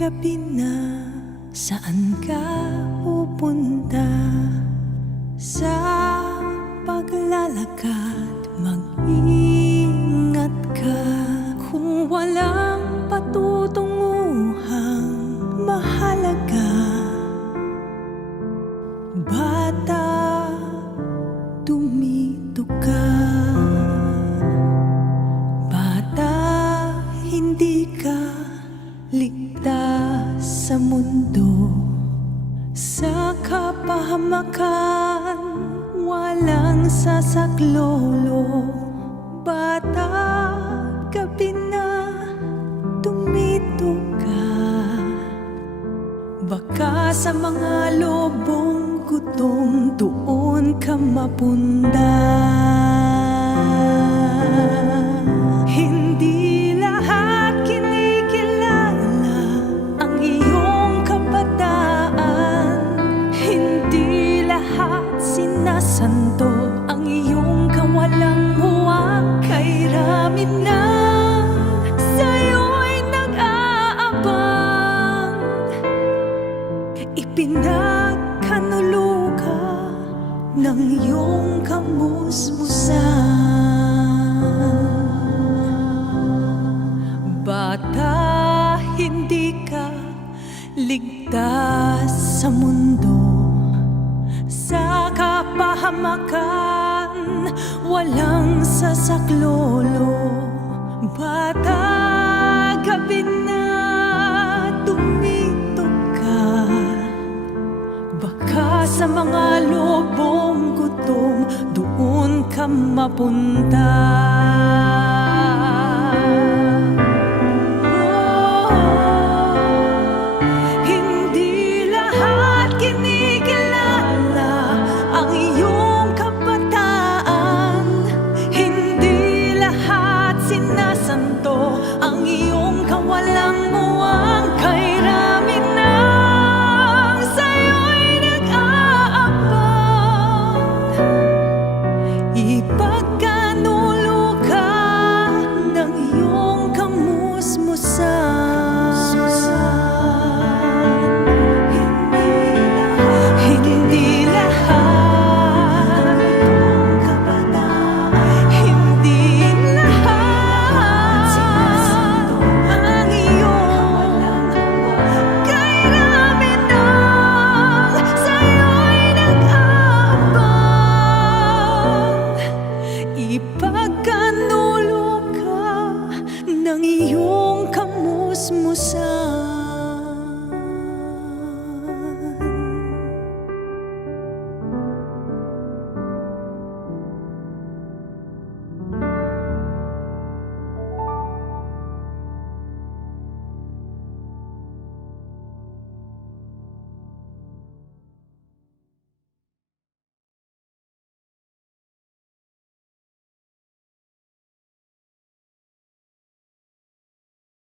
gabi na, saan ka pupunta? Sa paglalakad, mag-ingat ka. Kung walang patutunguhang mahalaga, bata, tumito ka. Bata, hindi ka ligtas sa mundo. Sa kapahamakan, walang sasaklolo. Bata, gabi na, tumito ka. Baka sa mga lobong gutom, doon ka mapunda. Hindi lahat kinikilala ang iyong kabataan. Hindi lahat sinasanto ang iyong kawalang muwang. Kay rami na sa'yo'y nag-aabang. Ipinagkanulo ka ng iyong kamusmusan. Bata, hindi ka ligtas sa mundo. Sa kapahamakan, walang sasaklolo. Bata, gabi na, tumito ka. Baka sa mga lobong gutom, doon ka mapunta. Hindi lahat kinikilala ang iyong kabataan. Hindi lahat sinasanto ang iyong kawalang muwang. Kay rami na sa'yo'y nag-aabang. Ipagkanulo ka ng iyong kamusmusan. Hindi lahat hindi lahat ang iyong kay rami na sa'yo'y nag-aabang. Ipagkanulo ka ng iyong kamusmusan.